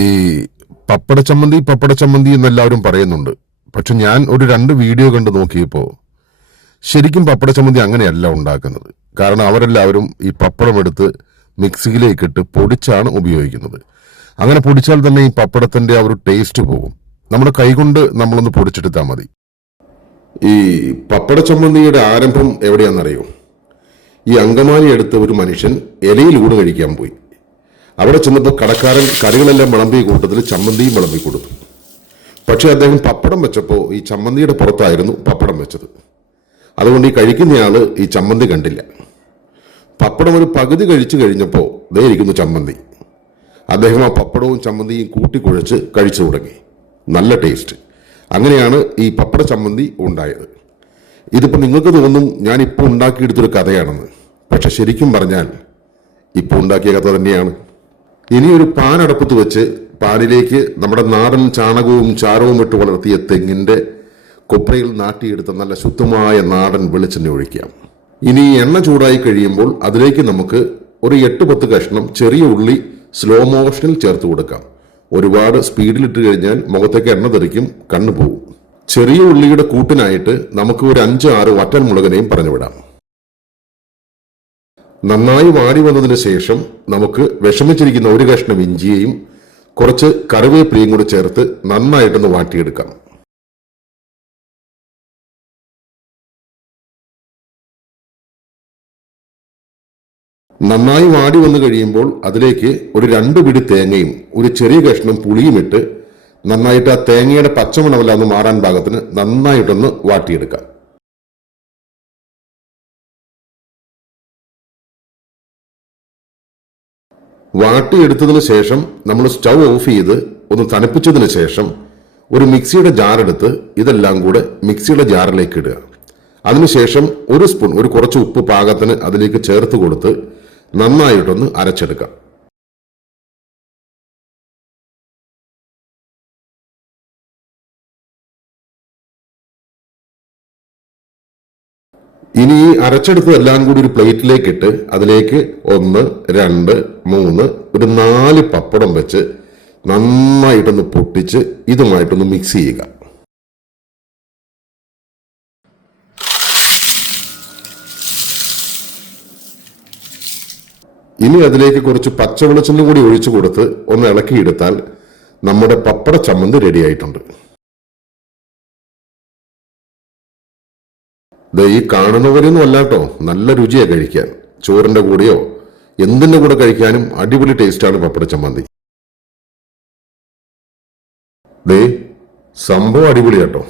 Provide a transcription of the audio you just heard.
ഈ പപ്പട ചമ്മന്തി പപ്പട ചമ്മന്തി എന്നെല്ലാവരും പറയുന്നുണ്ട്. പക്ഷെ ഞാൻ ഒരു രണ്ട് വീഡിയോ കണ്ട് നോക്കിയപ്പോൾ ശരിക്കും പപ്പട ചമ്മന്തി അങ്ങനെയല്ല ഉണ്ടാക്കുന്നത്. കാരണം അവരെല്ലാവരും ഈ പപ്പടം എടുത്ത് മിക്സിയിലേക്കിട്ട് പൊടിച്ചാണ് ഉപയോഗിക്കുന്നത്. അങ്ങനെ പൊടിച്ചാൽ തന്നെ ഈ പപ്പടത്തിന്റെ ആ ഒരു ടേസ്റ്റ് പോകും. നമ്മുടെ കൈകൊണ്ട് നമ്മളൊന്ന് പൊടിച്ചെടുത്താൽ മതി. ഈ പപ്പട ചമ്മന്തിയുടെ ആരംഭം എവിടെയാണെന്നറിയോ? ഈ അങ്കമാലി എടുത്ത ഒരു മനുഷ്യൻ ഇലയിൽ ഊണ് കഴിക്കാൻ പോയി. അവിടെ ചെന്നപ്പോൾ കടക്കാരൻ കറികളെല്ലാം വിളമ്പി കൂട്ടത്തിൽ ചമ്മന്തിയും വിളമ്പി കൊടുത്തു. പക്ഷേ അദ്ദേഹം പപ്പടം വെച്ചപ്പോൾ ഈ ചമ്മന്തിയുടെ പുറത്തായിരുന്നു പപ്പടം വെച്ചത്. അതുകൊണ്ട് ഈ കഴിക്കുന്നയാൾ ഈ ചമ്മന്തി കണ്ടില്ല. പപ്പടം ഒരു പകുതി കഴിച്ചു കഴിഞ്ഞപ്പോൾ ദേ ഇരിക്കുന്നു ചമ്മന്തി. അദ്ദേഹം ആ പപ്പടവും ചമ്മന്തിയും കൂട്ടിക്കുഴച്ച് കഴിച്ചു തുടങ്ങി. നല്ല ടേസ്റ്റ്. അങ്ങനെയാണ് ഈ പപ്പട ചമ്മന്തി ഉണ്ടായത്. ഇതിപ്പോൾ നിങ്ങൾക്ക് തോന്നും ഞാൻ ഇപ്പോൾ ഉണ്ടാക്കിയെടുത്തൊരു കഥയാണെന്ന്. പക്ഷെ ശരിക്കും പറഞ്ഞാൽ ഇപ്പോൾ ഉണ്ടാക്കിയ കഥ തന്നെയാണ്. ഇനി ഒരു പാൻ അടുപ്പത്ത് വെച്ച് പാനിലേക്ക് നമ്മുടെ നാടൻ ചാണകവും ചാരവും ഇട്ട് വളർത്തിയ തെങ്ങിന്റെ കൊപ്രയിൽ നാട്ടിയെടുത്ത നല്ല ശുദ്ധമായ നാടൻ വെളിച്ചെണ്ണ ഒഴിക്കാം. ഇനി എണ്ണ ചൂടായി കഴിയുമ്പോൾ അതിലേക്ക് നമുക്ക് ഒരു എട്ട് പത്ത് കഷ്ണം ചെറിയ ഉള്ളി സ്ലോ മോഷനിൽ ചേർത്ത് കൊടുക്കാം. ഒരുപാട് സ്പീഡിലിട്ട് കഴിഞ്ഞാൽ മുഖത്തേക്ക് എണ്ണ തെറിക്കും കണ്ണു പോകും ചെറിയ ഉള്ളിയുടെ കൂട്ടിനായിട്ട് നമുക്ക് ഒരു അഞ്ച് ആറ് വറ്റൻ മുളകിനെയും പറഞ്ഞു വിടാം നന്നായി വാടി വന്നതിന് ശേഷം നമുക്ക് വിഷമിച്ചിരിക്കുന്ന ഒരു കഷ്ണം ഇഞ്ചിയെയും കുറച്ച് കറിവേപ്പിലയും കൂടി ചേർത്ത് നന്നായിട്ടൊന്ന് വാട്ടിയെടുക്കാം. നന്നായി വാടി വന്നു കഴിയുമ്പോൾ അതിലേക്ക് ഒരു രണ്ട് പിടി തേങ്ങയും ഒരു ചെറിയ കഷ്ണം പുളിയും ഇട്ട് നന്നായിട്ട് ആ തേങ്ങയുടെ പച്ചമണമെല്ലാം ഒന്ന് മാറാൻ പാകത്തിന് നന്നായിട്ടൊന്ന് വാട്ടിയെടുക്കാം. വാട്ടിയെടുത്തതിന് ശേഷം നമ്മൾ സ്റ്റൗ ഓഫ് ചെയ്ത് ഒന്ന് തണുപ്പിച്ചതിന് ശേഷം ഒരു മിക്സിയുടെ ജാറെടുത്ത് ഇതെല്ലാം കൂടെ മിക്സിയുടെ ജാറിലേക്ക് ഇടുക. അതിനുശേഷം ഒരു സ്പൂൺ ഒരു കുറച്ച് ഉപ്പ് പാകത്തിന് അതിലേക്ക് ചേർത്ത് കൊടുത്ത് നന്നായിട്ടൊന്ന് അരച്ചെടുക്കാം. ഇനി ഈ അരച്ചെടുത്തതെല്ലാം കൂടി ഒരു പ്ലേറ്റിലേക്ക് ഇട്ട് അതിലേക്ക് ഒന്ന് രണ്ട് മൂന്ന് ഒരു നാല് പപ്പടം വെച്ച് നന്നായിട്ടൊന്ന് പൊട്ടിച്ച് ഇതുമായിട്ടൊന്ന് മിക്സ് ചെയ്യുക. ഇനി അതിലേക്ക് കുറച്ച് പച്ച വെളിച്ചെണ്ണ കൂടി ഒഴിച്ചു കൊടുത്ത് ഒന്ന് ഇളക്കിയെടുത്താൽ നമ്മുടെ പപ്പട ചമ്മന്തി റെഡിയായിട്ടുണ്ട് ഈ കാണുന്നവരൊന്നും അല്ലാട്ടോ നല്ല രുചിയാ കഴിക്കാൻ. ചോറിന്റെ കൂടെയോ എന്തിന്റെ കൂടെ കഴിക്കാനും അടിപൊളി ടേസ്റ്റാണ് പപ്പട ചമ്മന്തി. ദേ സംഭവം അടിപൊളിയാട്ടോ